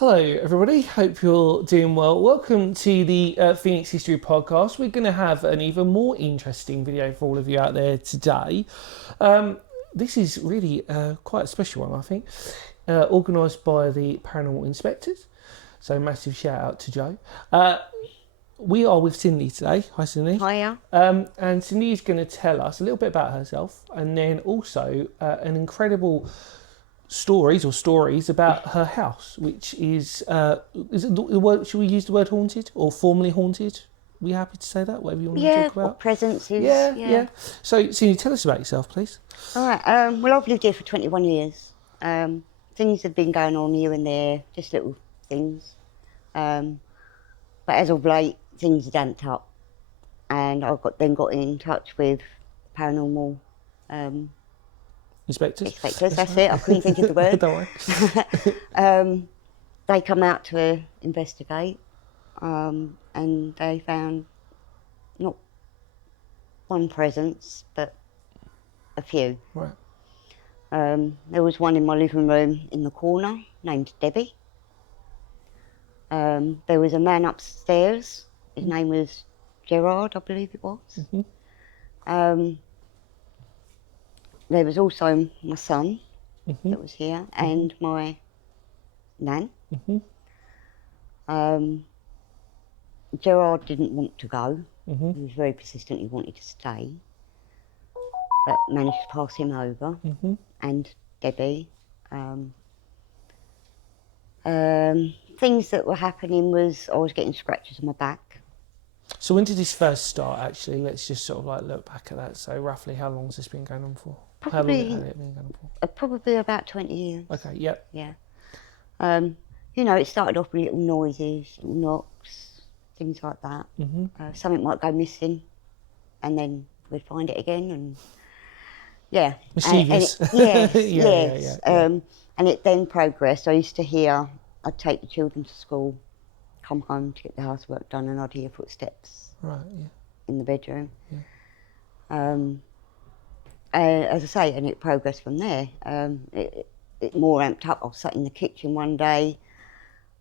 Hello, everybody. Hope you're doing well. Welcome to the Phoenix History Podcast. We're going to have an even more interesting video for all of you out there today. This is really quite a special one, I think, organised by the Paranormal Inspectres. So massive shout out to Joe. We are with Cindy today. Hi, Cindy. Hiya. And Cindy is going to tell us a little bit about herself, and then also an incredible stories about her house, which is it the word? Should we use the word haunted or formerly haunted? Are we happy to say that? Whatever you want to talk about. Presences. Yeah. So, Cindy, tell us about yourself, please. All right. Well, I've lived here for 21 years. Things have been going on here and there, just little things. But as of late, things are damped up, and I got in touch with paranormal. Inspectors, that's it. I couldn't think of the word. Don't worry. They come out to investigate, and they found not one presence, but a few. Right. There was one in my living room in the corner named Debbie. There was a man upstairs. His name was Gerard, I believe it was. Mm-hmm. There was also my son that was here, and my nan. Gerard didn't want to go. He was very persistent, he wanted to stay, but managed to pass him over. And Debbie. Things that were happening was I was getting scratches on my back. So when did this first start, actually? Let's just sort of like look back at that. So roughly how long has this been going on for? Probably, how long has it been going on for? Probably about 20 years. Okay, yep. Yeah. It started off with little noises, little knocks, things like that. Something might go missing, and then we'd find it again, and yeah. Mischievous. Yes. And it then progressed. I used to hear, I'd take the children to school, come home to get the housework done, and I'd hear footsteps in the bedroom. As I say, and it progressed from there. It more amped up. I was sat in the kitchen one day,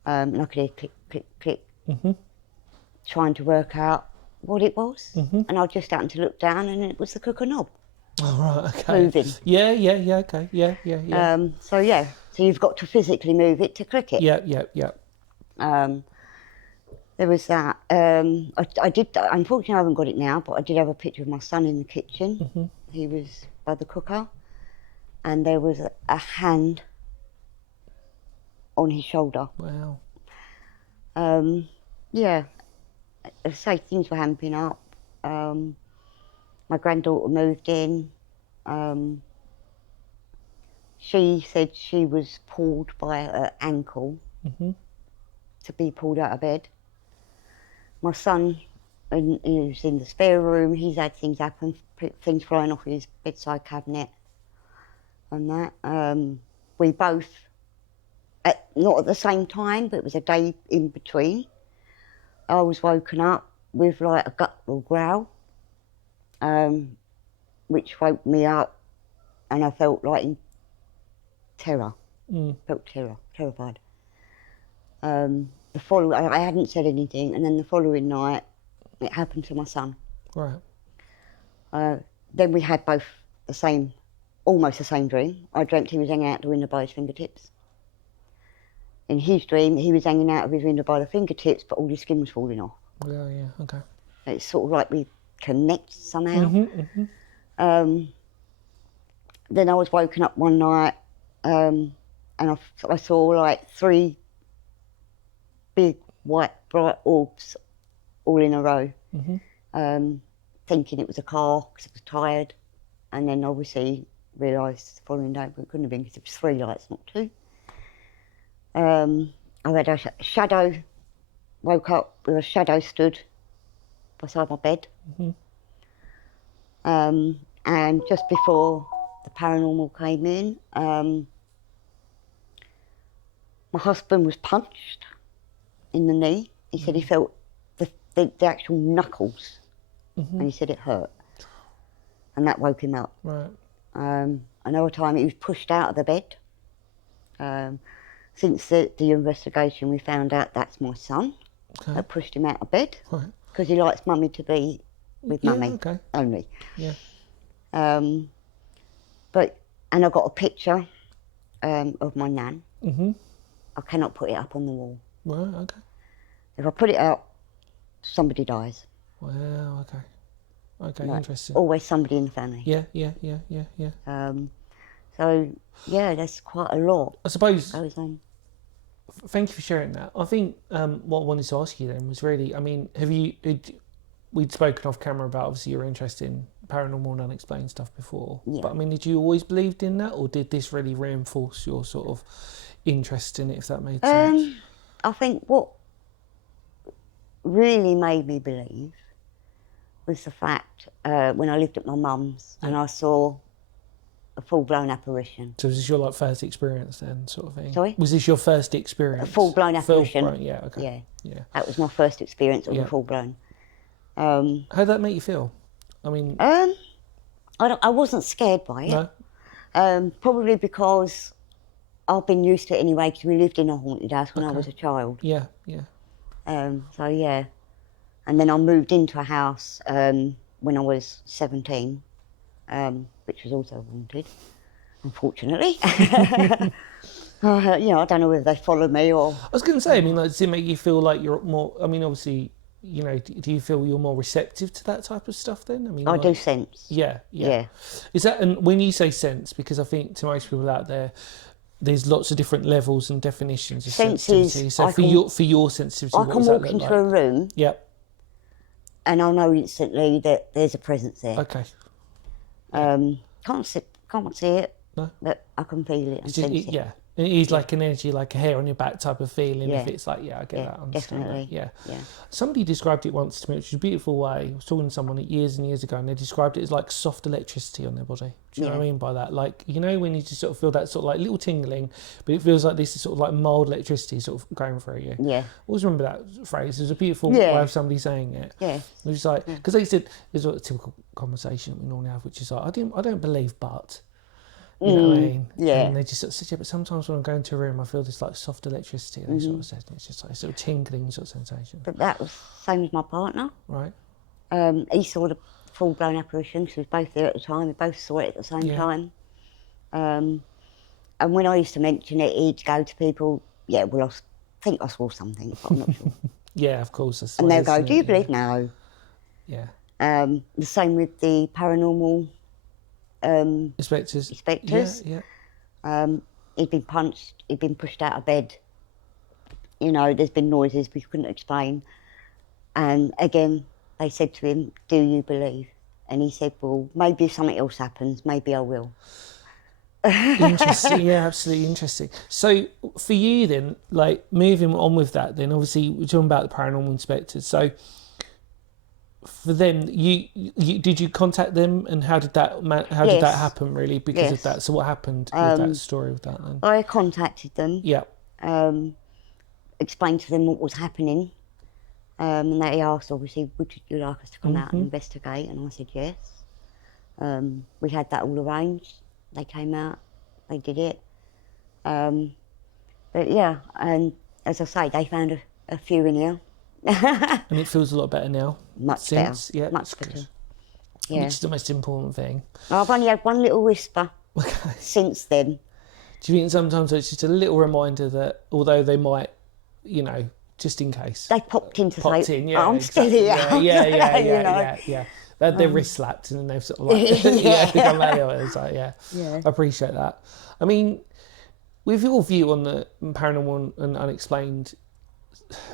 and I could hear click, click, click, trying to work out what it was. And I just happened to look down, and it was the cooker knob. Oh, right, okay. Moving. Yeah, okay. Yeah. So you've got to physically move it to click it. Yeah. There was that. I did, unfortunately I haven't got it now, but I did have a picture of my son in the kitchen. He was by the cooker, and there was a hand on his shoulder. Wow. As I say, things were hamping up. My granddaughter moved in. She said she was pulled by her ankle to be pulled out of bed. My son, he was in the spare room, he's had things happen, things flying off his bedside cabinet and that. We both, not at the same time, but it was a day in between, I was woken up with like a guttural growl, which woke me up, and I felt like in terror, terrified. I hadn't said anything, and then the following night, it happened to my son. Right. Then we had both almost the same dream. I dreamt he was hanging out the window by his fingertips. In his dream, he was hanging out of his window by the fingertips, but all his skin was falling off. Yeah, okay. It's sort of like we connect somehow. Then I was woken up one night, and I saw like 3 big white bright orbs all in a row, thinking it was a car because I was tired, and then obviously realised the following day it couldn't have been because it was 3 lights, not 2. I had a shadow, woke up with a shadow stood beside my bed, and just before the paranormal came in, my husband was punched in the knee. He said he felt the actual knuckles, and he said it hurt, and that woke him up. Right. Another time he was pushed out of the bed. since the investigation, we found out that's my son. Okay. That pushed him out of bed Right. because he likes mummy to be with Yeah, mummy okay. only. Yeah. And I got a picture of my nan. Mm-hmm. I cannot put it up on the wall. Right, okay. If I put it up, somebody dies. Wow, okay. Okay, Like, interesting. always somebody in the family. Yeah. So, yeah, that's quite a lot I suppose, goes on. thank you for sharing that. I think what I wanted to ask you then was really, I mean, we'd spoken off camera about obviously your interest in paranormal and unexplained stuff before. Yeah. But I mean, did you always believed in that, or did this really reinforce your sort of interest in it, if that made sense? I think what really made me believe was the fact when I lived at my mum's and I saw a full-blown apparition. So was this your like first experience then, sort of thing? Sorry? Was this your first experience? A full-blown apparition. Full-blown, yeah, okay. Yeah. That was my first experience of Yeah. a full-blown. How'd that make you feel? I mean... I wasn't scared by it. No? Probably because I've been used to it anyway, because we lived in a haunted house when I was a child. Yeah. So, yeah. And then I moved into a house when I was 17, which was also haunted, unfortunately. I don't know whether they followed me or... I was going to say, I mean, like, does it make you feel like you're more... I mean, obviously, you know, do you feel you're more receptive to that type of stuff then? I mean, I like, do sense. Yeah. Yeah. Is that... And when you say sense, because I think to most people out there, there's lots of different levels and definitions of sensitivity. So for your sensitivity, I what can does that walk look into like? a room Yep. and I'll know instantly that there's a presence there. Okay. Can't see it, No. but I can feel it and It's just, sense it. yeah. And it is like an energy, like a hair on your back type of feeling. Yeah. If it's like, I get Yeah, that. I understand definitely. that. Yeah. Yeah. Somebody described it once to me, which is a beautiful way. I was talking to someone years and years ago, and they described it as like soft electricity on their body. Do you know what I mean by that? Like, you know, when you just sort of feel that sort of like little tingling, but it feels like this is sort of like mild electricity sort of going through you. Yeah. Always remember that phrase. It was a beautiful way of somebody saying it. Yeah. It was like, because they said, there's a typical conversation we normally have, which is like, I don't believe, but... You know what I mean? Yeah. And they just sort of said, yeah, but sometimes when I'm going to a room, I feel this like soft electricity. And they sort of said, it's just like a sort of tingling sort of sensation. But that was the same as my partner. Right. He saw the full-blown apparition. She was both there at the time. We both saw it at the same time. And when I used to mention it, he'd go to people, yeah, well, I think I saw something, but I'm not sure. Yeah, of course. That's And the way, they'll go, isn't do it? you believe? No. Yeah. The same with the paranormal Inspectors. Yeah. He'd been punched, he'd been pushed out of bed. You know, there's been noises we couldn't explain. And again, they said to him, do you believe? And he said, well, maybe if something else happens, maybe I will. Interesting. Yeah, absolutely interesting. So for you then, like moving on with that, then obviously we're talking about the paranormal inspectors. So for them, you did you contact them, and how did that happen really because of that? So what happened with that story with that then? I contacted them. Yeah. Explained to them what was happening. And they asked, obviously, would you like us to come out and investigate? And I said yes. We had that all arranged. They came out, they did it. But yeah, and as I say, they found a few in here. And it feels a lot better now. Much better. Yeah, much that's better. good. Yeah. Which is the most important thing. I've only had one little whisper since then. Do you think sometimes it's just a little reminder that although they might, you know, just in case. They popped in to say, yeah, I'm exactly. still here. Yeah. They had their wrist slapped and then they've sort of like, come out of it. It's like, yeah, I appreciate that. I mean, with your view on the paranormal and unexplained,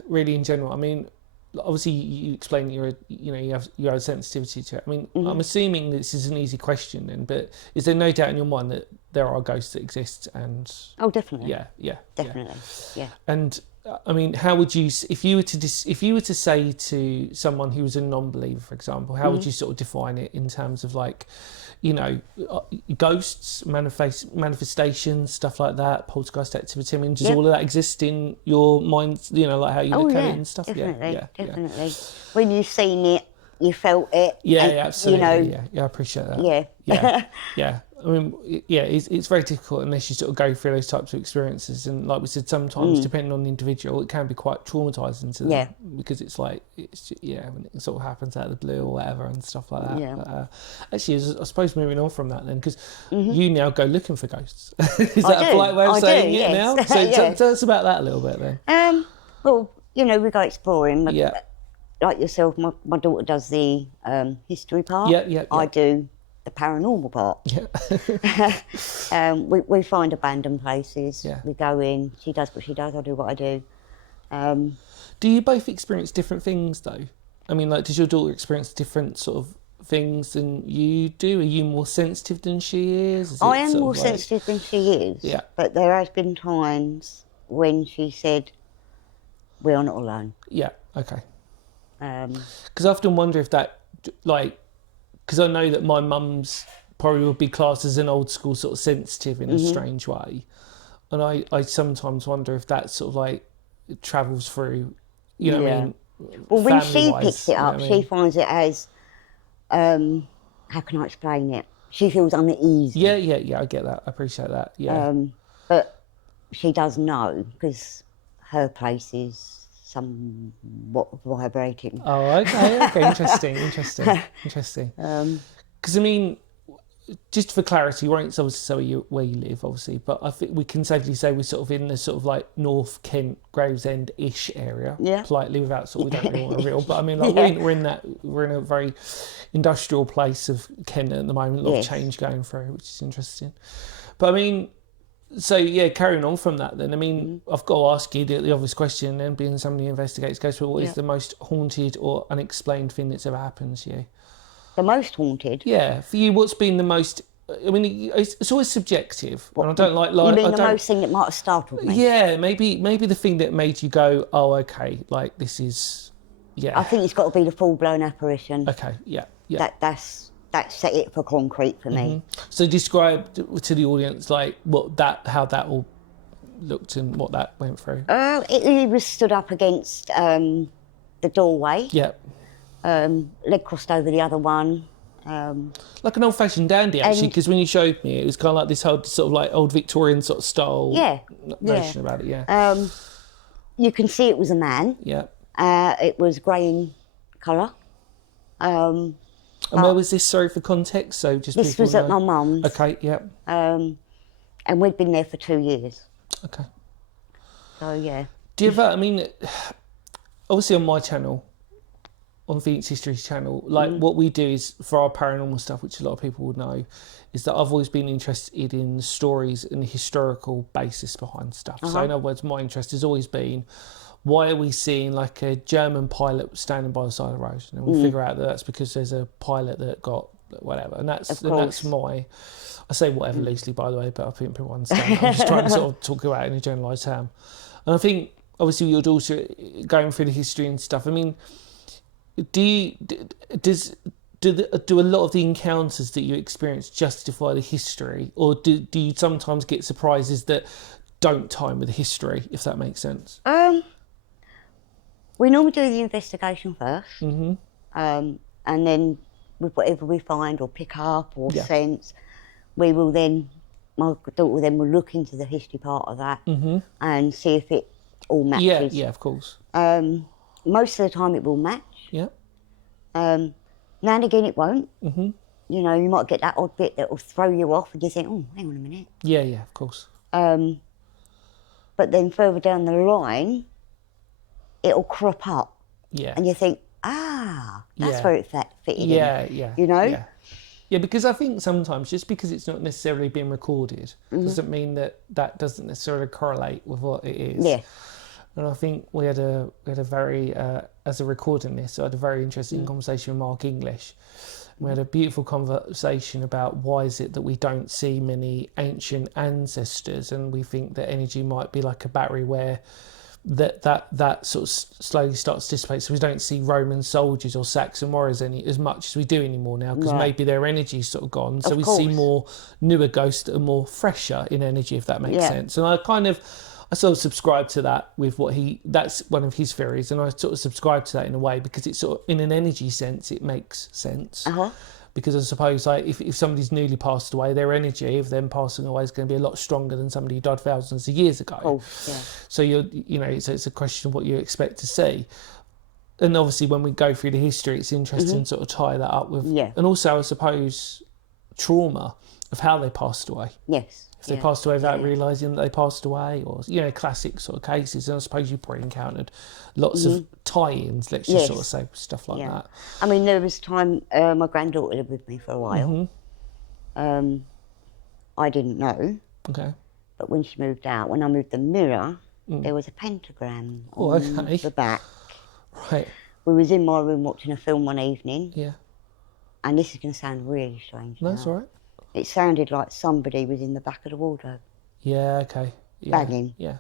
really in general, I mean, obviously you explain that you have a sensitivity to it. I mean, I'm assuming this is an easy question then, but is there no doubt in your mind that there are ghosts that exist? And oh, definitely. Yeah. Definitely. Yeah. And I mean, how would you, if you were to say to someone who was a non-believer, for example, how would you sort of define it in terms of like, you know, ghosts, manifestations, stuff like that, poltergeist activity? I mean, does all of that exist in your mind? You know, like how you look at it and stuff. Definitely. When you've seen it, you felt it. Yeah, absolutely. You know, yeah, I appreciate that. Yeah. Yeah. I mean, yeah, it's very difficult unless you sort of go through those types of experiences. And like we said, sometimes depending on the individual, it can be quite traumatizing to them because it's like when it sort of happens out of the blue or whatever and stuff like that. Yeah. But, actually, I suppose moving on from that then, because you now go looking for ghosts. Is I that a do. polite way of I saying do, it yes. now? So Yeah. tell us about that a little bit then. Well, we go exploring. Yeah. Like yourself, my daughter does the history part. Yeah. I do the paranormal part. Yeah. We find abandoned places. Yeah. We go in. She does what she does. I do what I do. Do you both experience different things though? I mean, like, does your daughter experience different sort of things than you do? Are you more sensitive than she is? I am more sensitive than she is. Yeah. But there has been times when she said, "We are not alone." Yeah. Okay. Because I Um, often wonder if that, like, because I know that my mum's probably would be classed as an old school sort of sensitive in a strange way, and I sometimes wonder if that sort of like travels through, you know what I mean? Well, when she family-wise, picks it you know up, what I she mean? finds it as, how can I explain it? She feels uneasy. Yeah, I get that. I appreciate that. Yeah. But she does know because her place is somewhat vibrating. Oh, okay. Interesting. Because I mean, just for clarity, we won't obviously say where you live, obviously, but I think we can safely say we're sort of in the sort of like North Kent, Gravesend-ish area. Yeah. Politely, without sort of, we don't really want to reveal, but I mean, like we're in a very industrial place of Kent at the moment. A lot of change going through, which is interesting. But I mean, so yeah, carrying on from that, then I mean, I've got to ask you the obvious question. Then, being somebody who investigates ghosts, what is the most haunted or unexplained thing that's ever happened to you? The most haunted? Yeah, for you, what's been the most? I mean, it's always subjective, and I don't like. You mean the most thing that might have startled me? Yeah, maybe the thing that made you go, oh, okay, like this is, yeah. I think it's got to be the full-blown apparition. Okay, yeah. That set it for concrete for me. So describe to the audience like how that all looked and what that went through. He was stood up against the doorway. Yeah. Leg crossed over the other one. Like an old-fashioned dandy, actually, because when you showed me, it was kind of like this old, sort of like old Victorian sort of style notion about it, yeah. You can see it was a man. Yeah. It was grey in colour. And where was this, sorry, for context? So just this was at my mum's. Okay, yeah. And we'd been there for 2 years. Okay. So, yeah. Do you ever, I mean, obviously on my channel, on Phoenix History's channel, like what we do is for our paranormal stuff, which a lot of people would know, is that I've always been interested in stories and the historical basis behind stuff. So in other words, my interest has always been, why are we seeing like a German pilot standing by the side of the road? And we figure out that that's because there's a pilot that got whatever. And that's my, I say whatever loosely, by the way, but I think people understand. I'm just trying to sort of talk about it in a generalised term. And I think, obviously, your daughter going through the history and stuff, I mean, do a lot of the encounters that you experience justify the history, or do you sometimes get surprises that don't time with the history, if that makes sense? We normally do the investigation first, and then with whatever we find or pick up or sense, we will then, my daughter then will look into the history part of that and see if it all matches. Yeah, of course. Most of the time it will match. Yeah. Now and again it won't. You know, you might get that odd bit that will throw you off and you think, oh, hang on a minute. Yeah, of course. But then further down the line, it'll crop up. Yeah. And you think, that's where it fitted in. Yeah. You know? Yeah, because I think sometimes just because it's not necessarily been recorded doesn't mean that doesn't necessarily correlate with what it is. Yeah. And I think we had a very, as a recording this, I had a very interesting conversation with Mark English. We had a beautiful conversation about why is it that we don't see many ancient ancestors, and we think that energy might be like a battery where that sort of slowly starts to dissipate. So we don't see Roman soldiers or Saxon warriors as much as we do anymore now, because maybe their energy's sort of gone. So we see more newer ghosts that are more fresher in energy, if that makes sense. And I sort of subscribe to that with that's one of his theories, and I sort of subscribe to that in a way because it's sort of, in an energy sense, it makes sense. because I suppose like if somebody's newly passed away, their energy of them passing away is going to be a lot stronger than somebody who died thousands of years ago. Oh, yeah. So it's a question of what you expect to see. And obviously when we go through the history, it's interesting to sort of tie that up with, and also I suppose trauma of how they passed away. Yes. If they passed away without realising that they passed away, or classic sort of cases. And I suppose you probably encountered lots of tie-ins. Let's just sort of say stuff like that. I mean, there was time my granddaughter lived with me for a while. I didn't know. Okay. But when she moved out, when I moved the mirror, there was a pentagram on the back. Right. We was in my room watching a film one evening. Yeah. And this is going to sound really strange. No, that's all right. It sounded like somebody was in the back of the wardrobe. Yeah, okay. Yeah. Banging. Yeah.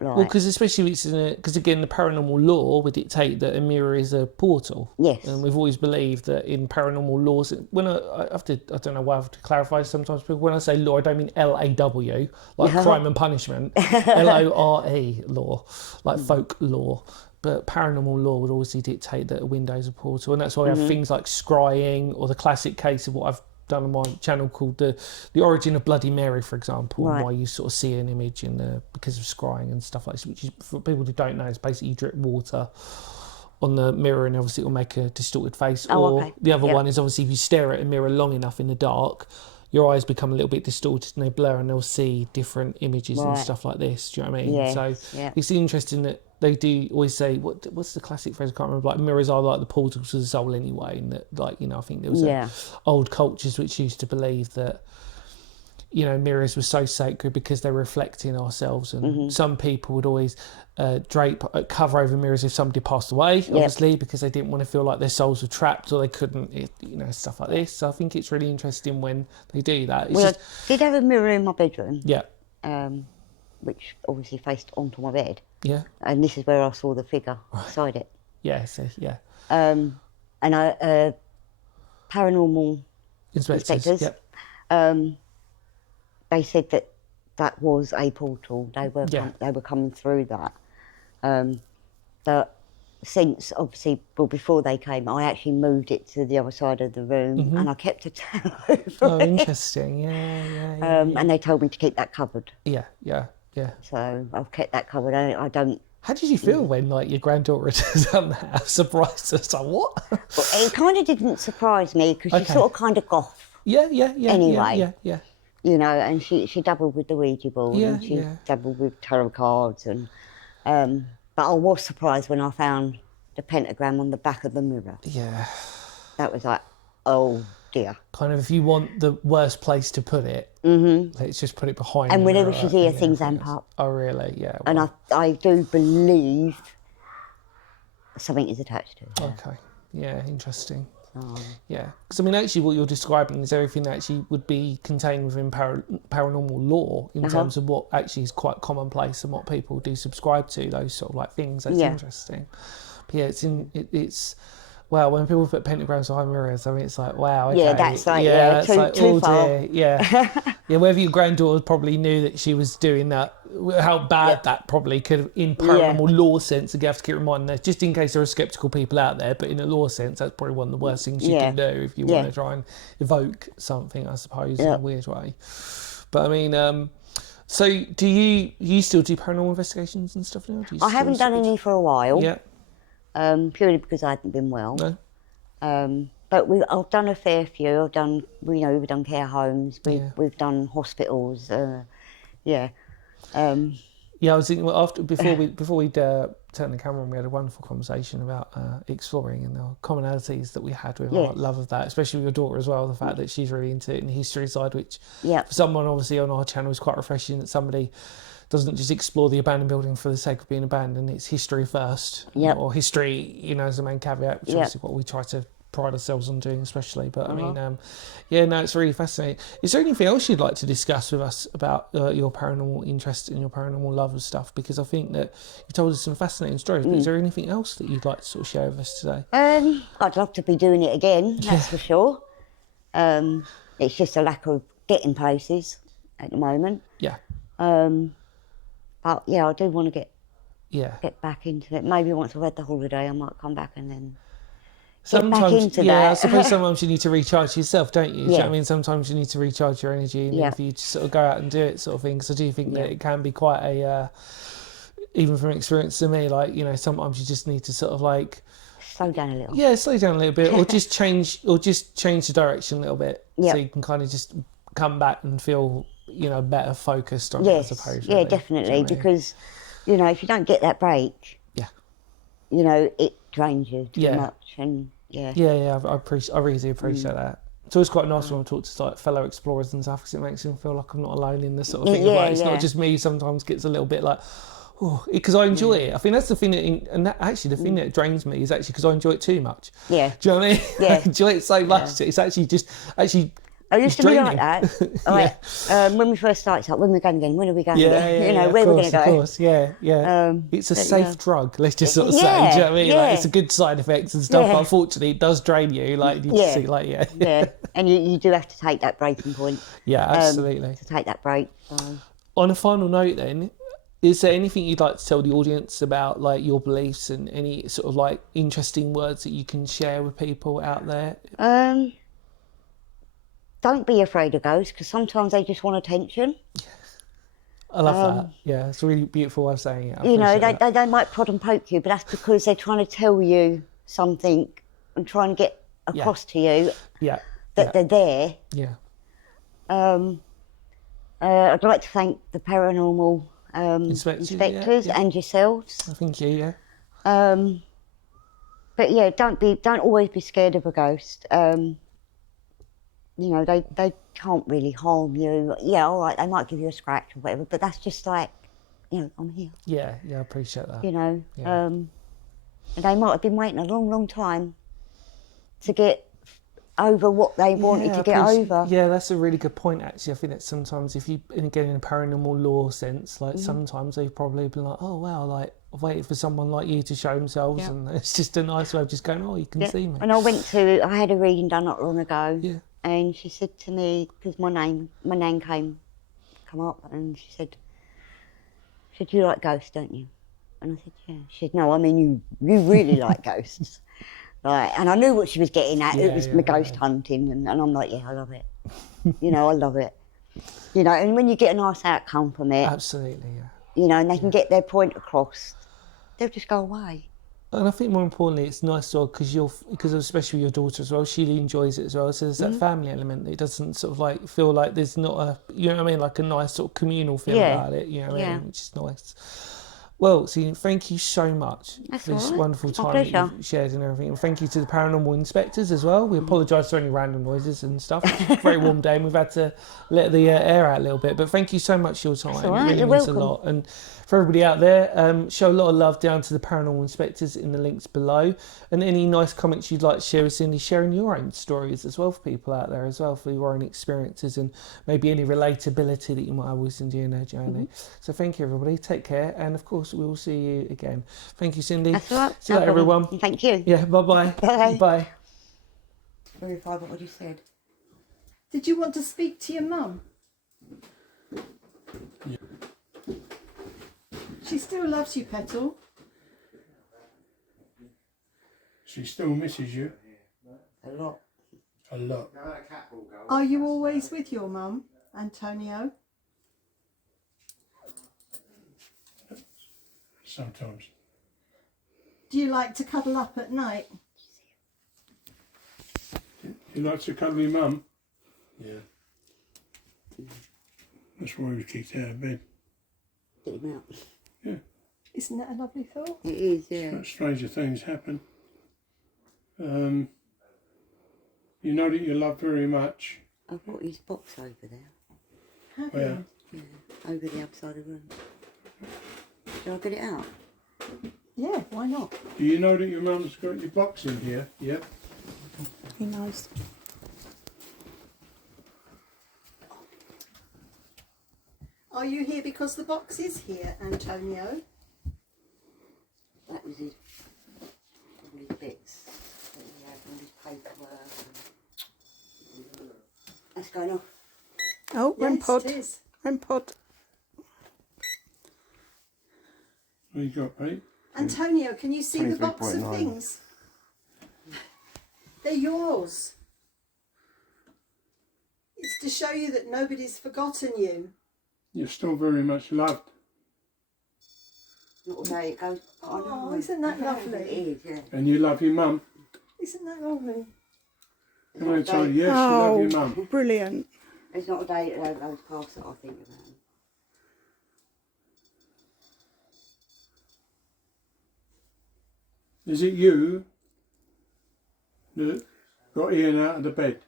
Like, Well, because especially because again, the paranormal law would dictate that a mirror is a portal. Yes. And we've always believed that in paranormal laws, when I don't know why I have to clarify sometimes, but when I say law, I don't mean LAW, like crime and punishment, LORE, law, like folk law. But paranormal law would obviously dictate that a window is a portal. And that's why we have things like scrying, or the classic case of what I've done on my channel called the origin of Bloody Mary, for example, and why you sort of see an image because of scrying and stuff like this, which is, for people who don't know, is basically you drip water on the mirror and obviously it will make a distorted face. The other one is obviously if you stare at a mirror long enough in the dark, your eyes become a little bit distorted and they blur and they'll see different images and stuff like this. Do you know what I mean? Yes, so it's interesting that they do always say, what's the classic phrase? I can't remember. Like mirrors are like the portals to the soul anyway. And that, like, I think there was old cultures which used to believe that, mirrors were so sacred because they're reflecting ourselves. And some people would always cover over mirrors if somebody passed away, obviously, because they didn't want to feel like their souls were trapped or they couldn't, stuff like this. So I think it's really interesting when they do that. I did have a mirror in my bedroom. Yeah. Which obviously faced onto my bed. Yeah. And this is where I saw the figure beside it. Yeah, so, yeah. And Paranormal Inspectors. They said that was a portal. They were coming through that. But since, obviously, before they came, I actually moved it to the other side of the room and I kept a towel over it. Interesting. Yeah. And they told me to keep that covered. Yeah. So I've kept that covered. I don't... How did you feel when, like, your granddaughter had done that? Surprised us? Like, what? Well, it kind of didn't surprise me because she's sort of kind of goth. Yeah. Anyway. Yeah. And she dabbled with the Ouija board and she dabbled with tarot cards. But I was surprised when I found the pentagram on the back of the mirror. Yeah. That was like, oh dear. Kind of, if you want the worst place to put it, let's just put it behind. And whenever she's here, things amp up. Oh, really? Yeah. Well. And I do believe something is attached to it. Okay. Yeah, interesting. Yeah, because I mean, actually, what you're describing is everything that actually would be contained within paranormal law in terms of what actually is quite commonplace and what people do subscribe to. Those sort of like things. That's interesting. But yeah, it's wow. When people put pentagrams behind mirrors, I mean, it's like wow. Okay. Yeah, that's like that's too, like, too far. Dear. Yeah, yeah. Whether your granddaughter probably knew that she was doing that, how bad that probably could, in paranormal law sense, you have to keep reminding that, just in case there are sceptical people out there. But in a law sense, that's probably one of the worst things you can do if you want to try and evoke something, I suppose, in a weird way. But I mean, so do you still do paranormal investigations and stuff now? I haven't done any for a while. Yeah. Purely because I hadn't been well. No. But I've done a fair few. I've done, we've done care homes. We've done hospitals. Yeah, I was thinking before we turned the camera on, we had a wonderful conversation about exploring and the commonalities that we had with our love of that, especially with your daughter as well. The fact that she's really into it in the history side, which for someone obviously on our channel is quite refreshing. That somebody doesn't just explore the abandoned building for the sake of being abandoned. It's history first, or history, as the main caveat, which is obviously what we try to pride ourselves on doing, especially. But I mean, it's really fascinating. Is there anything else you'd like to discuss with us about your paranormal interest and your paranormal love of stuff? Because I think that you've told us some fascinating stories. But is there anything else that you'd like to sort of share with us today? I'd love to be doing it again. That's for sure. It's just a lack of getting places at the moment. Yeah. But I do want to get get back into it. Maybe once I've had the holiday, I might come back and then get back into yeah, that. I suppose sometimes you need to recharge yourself, don't you? Do you know what I Yeah. mean? Sometimes you need to recharge your energy, and Yeah. if you just sort of go out and do it, sort of thing. Because I do think that Yeah. it can be quite a, even from experience to me, like, you know, sometimes you just need to sort of like, Slow down a little. yeah, slow down a little bit, or just change the direction a little bit, Yeah. so you can kind of just come back and feel, you know, better focused on it, I Yes. suppose. Yeah, Really. Do you definitely. know what I mean? Because, you know, if you don't get that break, Yeah. you know, it drains you too Yeah. much. And yeah. Yeah, I really do appreciate that. It's always quite nice when I talk to like fellow explorers and stuff, because it makes them feel like I'm not alone in this sort of thing. Yeah, Like, it's yeah. not just me. Sometimes gets a little bit like, oh, because I enjoy it. I think that's the thing the thing that drains me is actually because I enjoy it too much. Yeah. Do you know what I mean? Yeah. I enjoy it so much. It's actually I used to be draining. like that. Like, when we first started, it's like, when are we going again? When are we going Yeah, again? yeah, you know, yeah, where of are we course, going to of go? course, yeah. It's a but safe yeah. drug, let's just sort of say. Yeah, Do you know what I mean? yeah. Like, it's a good side effects and stuff, Yeah. but unfortunately, it does drain you. Like, you Yeah. see, like, yeah. Yeah, and you do have to take that breaking point. Yeah, absolutely. To take that break. So. On a final note, then, is there anything you'd like to tell the audience about, like, your beliefs and any sort of like interesting words that you can share with people out there? Don't be afraid of ghosts, because sometimes they just want attention. I love that. Yeah, it's a really beautiful way of saying it. I You know, appreciate that. they might prod and poke you, but that's because they're trying to tell you something and trying to get across to you that they're there. Yeah. I'd like to thank the Paranormal Inspectors and yourselves. Thank you. Yeah. But yeah, don't always be scared of a ghost. You know, they can't really harm you. Yeah, all right, they might give you a scratch or whatever, but that's just like, you know, I'm here. Yeah, I appreciate that. You know, Yeah. and they might have been waiting a long, long time to get over what they wanted to get over. Yeah, that's a really good point, actually. I think that sometimes if you, and again, in a paranormal law sense, like sometimes they've probably been like, oh, wow, like, I've waited for someone like you to show themselves, and it's just a nice way of just going, oh, you can see me. And I had a reading done not long ago. Yeah. And she said to me, because my name come up, and she said, you like ghosts, don't you? And I said, yeah. She said, no, I mean, you really like ghosts. Like, and I knew what she was getting at. It was my ghost hunting, and I'm like, yeah, I love it. You know, I love it. You know, and when you get a nice outcome from it, Absolutely, yeah. you know, and they can get their point across, they'll just go away. And I think more importantly, it's nice as well because especially your daughter as well, she enjoys it as well. So there's that family element. It doesn't sort of like feel like there's not a, you know what I mean, like a nice sort of communal feel about it. You know what I mean, which is nice. Well, see, thank you so much for this wonderful time that you've shared and everything. And thank you to the Paranormal Inspectors as well. We apologise for any random noises and stuff. It's a very warm day and we've had to let the air out a little bit. But thank you so much for your time. All right, it really you're means welcome. a lot. And for everybody out there, show a lot of love down to the Paranormal Inspectors in the links below. And any nice comments you'd like to share with Cindy, sharing your own stories as well for people out there as well, for your own experiences and maybe any relatability that you might have with Cindy in their journey. So thank you, everybody. Take care. And of course, we will see you again. Thank you, Cindy. That's all right. See you later, everyone. Thank you. Yeah, bye-bye. Bye. Bye. Verify what you said. Did you want to speak to your mum? Yeah. She still loves you, Petal. She still misses you A lot. a lot. Are you always with your mum, Antonio? Sometimes. Do you like to cuddle up at night? You like to cuddle your mum? Yeah. That's why he was kicked out of bed. Get him out. Yeah. Isn't that a lovely thought? It is, yeah. Stranger things happen. You know that you love very much. I've got his box over there. Have Where? you? Yeah, over the other side of the room. Shall I get it out? Yeah, why not? Do you know that your mum's got your box in here? Yep. He knows. Are you here because the box is here, Antonio? That was his, all his bits that he had, all his paperwork. And... That's going off. Oh, REM pod. It is. REM pod. What you got, Pete? Antonio, can you see the box of 23.9. things? They're yours. It's to show you that nobody's forgotten you. You're still very much loved. Not all day it goes. Oh, isn't that lovely? It is, yeah. And you love your mum. Isn't that lovely? There's Can not I a tell you, day- yes, you love your mum. Brilliant. There's not a day that goes past that I think about him. Is it you that got Ian out of the bed?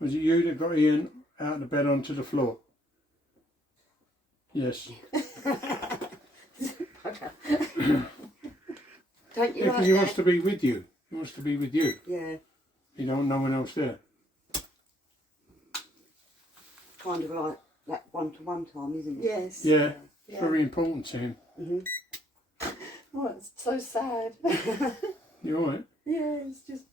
Was it you that got Ian out of the bed onto the floor? Yes. Don't you Because like he that? wants to be with you. He wants to be with you. Yeah, You don't know one else there. kind of like that one-to-one time, isn't it? Yes. Yeah. It's Yeah. very important to him. Oh, it's so sad. You alright? Yeah, it's just.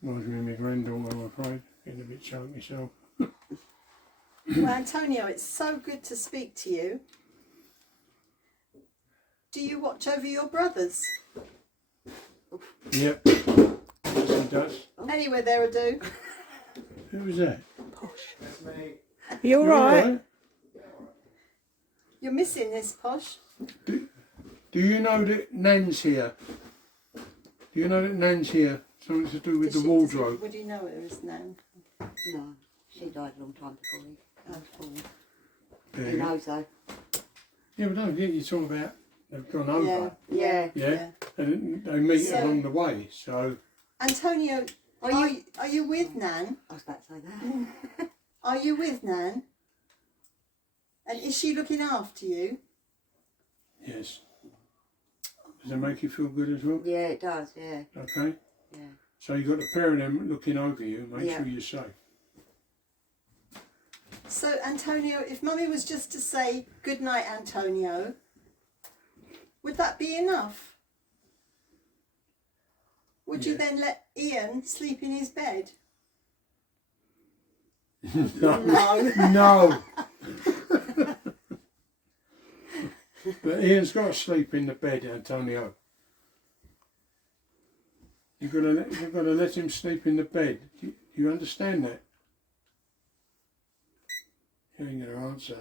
Reminds me of my granddaughter, I'm afraid. Getting a bit choked myself. Well, Antonio, it's so good to speak to you. Do you watch over your brothers? Yep. Yes, he does. Anyway, there I do. Who was that? You all right? You're missing this, Posh. Do you know that Nan's here? Do you know that Nan's here? Something to do with the wardrobe. Would you know her as Nan? No, she died a long time before he was born. Yeah. He knows though. Yeah, but don't get you talking about they've gone over. Yeah. Yeah. And they meet So- along the way. So Antonio, are you with Nan? I was about to say that. Are you with Nan? And is she looking after you? yes. Does that make you feel good as well? Yeah, it does, yeah. Okay. Yeah. So you've got a pair of them looking over you. Make Yeah. sure you're safe. So, Antonio, if Mummy was just to say, good night, Antonio, would that be enough? Would you Yeah. then let Ian sleep in his bed? No. But Ian's got to sleep in the bed, Antonio. You've got to let him sleep in the bed. Do you understand that? You ain't going to answer.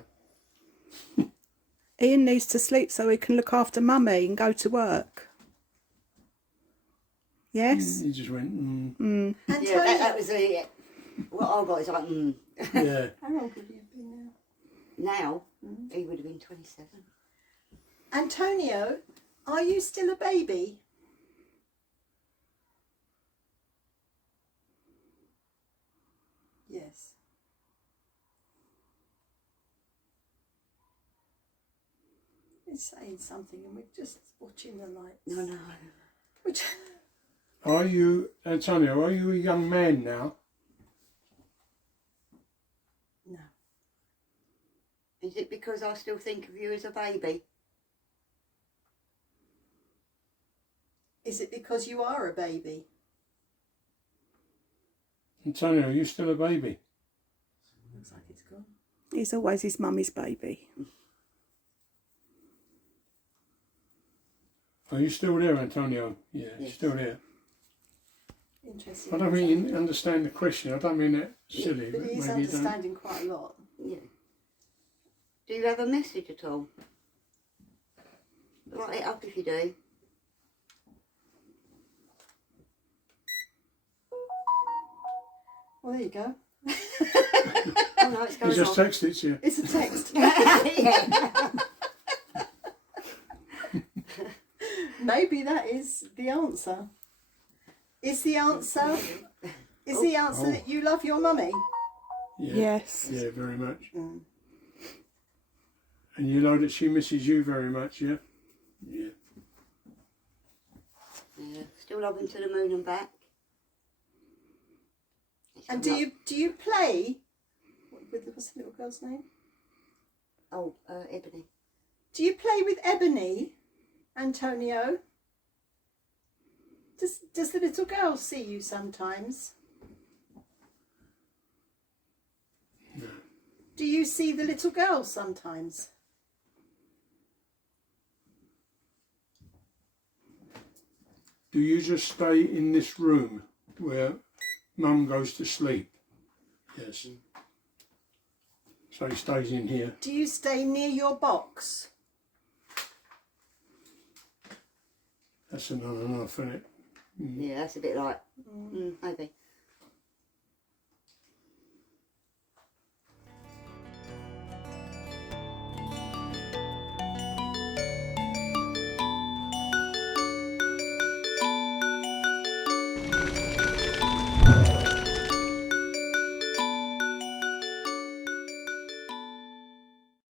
Ian needs to sleep so he can look after Mummy and go to work. Yes? He just went, Antonio, Yeah, that was it. What I got is like, yeah. how old would he have been now? Now, he would have been 27. Antonio, are you still a baby? Yes. He's saying something and we're just watching the lights. No. Which, Are you, Antonio, are you a young man now? no. Is it because I still think of you as a baby? Is it because you are a baby? Antonio, are you still a baby? Looks like it's gone. He's always his mummy's baby. Are you still there, Antonio? Yeah, you're Yes. still there. Interesting. I don't mean you understand the question. I don't mean that silly. But he's maybe you don't. understanding quite a lot. Yeah. Do you have a message at all? Write it up if you do. Well, there you go. Oh no, it's He going just on. texted it to you. It's a text. Yeah. Maybe that is the answer. Is the answer? Is the answer that you love your mummy? Yeah. Yes. Yeah, very much. Mm. And you know that she misses you very much, yeah? Yeah. Yeah. Still love him to the moon and back. And do you play with what's the little girl's name? Oh, Ebony. Do you play with Ebony, Antonio? Does the little girl see you sometimes? No. Do you see the little girl sometimes? do you just stay in this room where Mum goes to sleep? Yes. So he stays in here. Do you stay near your box? That's another enough, isn't it? Yeah, that's a bit like, maybe.